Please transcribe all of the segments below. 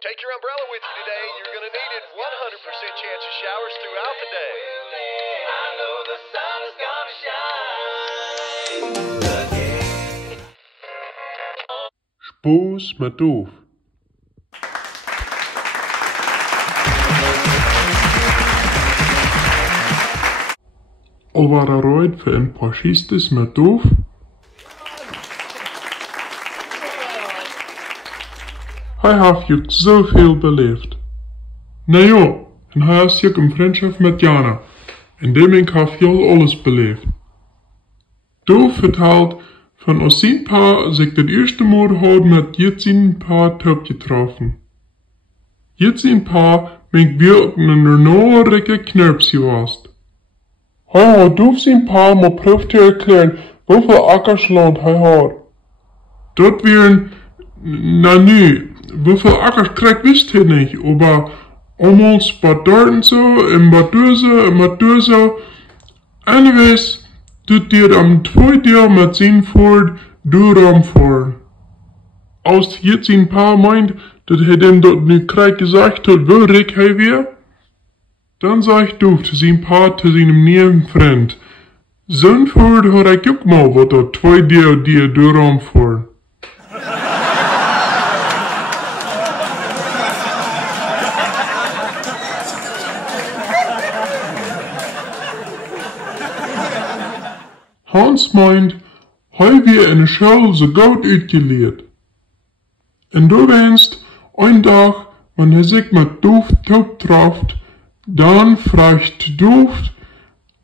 Take your umbrella with you today. You're going to need it. 100% chance of showers throughout the day. I know the sun is gonna shine again. Spoes met doof. Al waar ooit voor een fascistes met doof? Hij heeft je zoveel beleefd. Nou ja, en hij heeft je een vriendschap met Jana. En demink heeft je alles beleefd. Doof vertelt van als zijn pa zich het eerste Mal had met zijn pa top getroffen. Zijn pa meint wirklich een enorme knirpsie was. Hij had Doof zijn pa maar proef te erklären, hoeveel akkersland hij had. Dat wären, na nu, hoeveel akkers krijgt wist hij niet, aber allemaal wat dort zo, en wat zo. Anyways, doet hij am tweede jaar met zijn voort doorram voor. Als jetzt zijn pa meint, dat hij dem dat nu krijg gezegd had, wil Rick hij weer? Dan zegt Doof te zijn pa te zijn nieuwe vriend. Zo'n voort had ik ook mal wat dat tweede jaar die doorram voor. Hans meint, hij weer in de school zo goed uitgeleerd. En du weinst, ein Tag, wenn er sich mit Doof top trifft, dann fragt Doof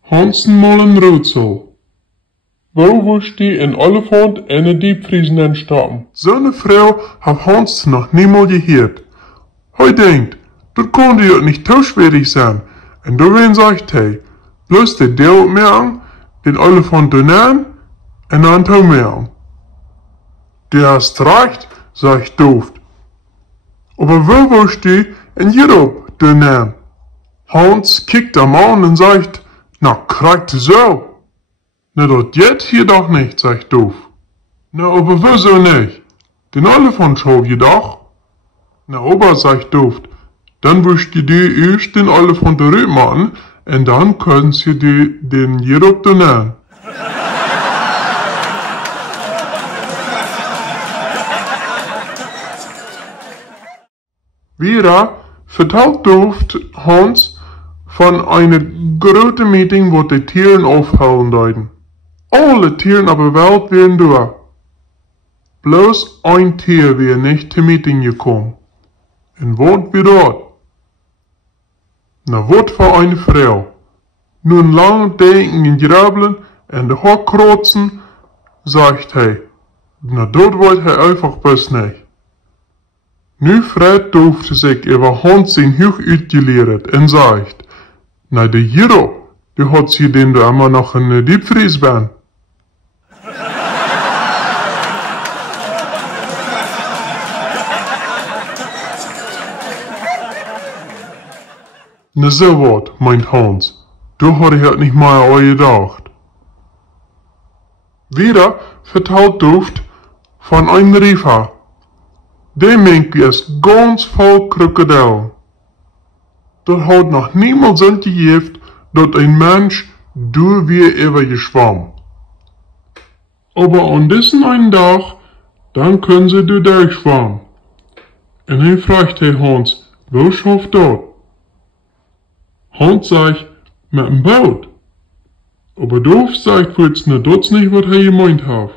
Hansen mal ein Rätsel. Wo wusst die ein Elefant in eine Diepfriesen entstappen? So eine Frau hat Hans noch niemals gehört. Hij denkt, das konnte ja nicht so schwierig sein. Und du sagt hij, bloß der Deel mehr an, den Elefant nehmen, und dann tau mehr an. Der hast recht, sagt Doof. Aber wo wusst die in Europa nehmen? Hans kickt am an und sagt, na, kriegt so. Na, das geht hier doch nicht, sagt Doof. Na, aber wieso nicht? Den Elefant schau je doch. Na, aber, sagt Doof, dann wischt ihr die erst den Elefant rüber und dann können sie den Europe nehmen. Wieder vertelt Doof Hans von einer großen Meeting, wo die Tieren aufhauen deuten. Alle Tieren auf der Welt wären da. Bloß ein Tier wäre nicht zur Meeting gekommen. Und was wie dort? Na, wat für eine Frau. Nun lang denken und grübeln und de Haar krotzen, sagt hij. Na, dat wollt hij einfach best nicht. Nu fragt Doof sich über Hans sein Huch uitgeleerd en sagt, na, de Jero, die hat sie den da immer noch in de Diepvries ben. Na so wat, meint Hans. Da had ich halt nicht mal an gedacht. Wieder vertelt Doof von einem Riefer. Der meint ist ganz voll Krokodil. Das hat noch niemals Sinn gegeben, dass ein Mensch durch wie übergeschwommen. Aber an diesem einen Tag, dann können sie durchschwammen. Und dann fragt Hans, wo schafft das? Hans sagt, mit dem Boot. Aber Doof sagt jetzt, na, das nicht, was er gemeint hat.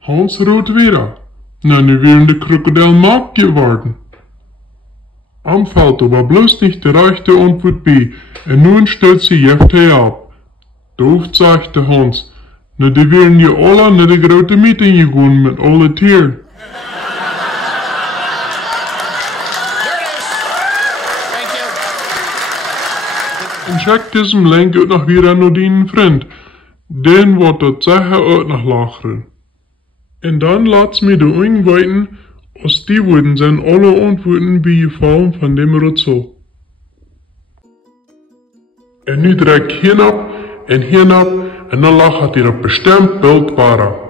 Hans ruht wieder. Na, nu wären de Krokodil Mark geworden. Am fällt aber bloß nicht der rechte Antwort bei, und nun stellt sie Jefte ab. Doof sagte Hans, na, die wären ja alle nach der großen Meeting gegangen mit allen Tieren. Und check diesem Link auch noch wieder nur deinen Freund, den wird das Sache auch noch lachen. Und dann lasst mir die Einweiten, aus die würden sein alle Antworten beifallen von dem Rätsel. Und nu direkt hinab, und dann lacht ihr bestimmt Bild weiter.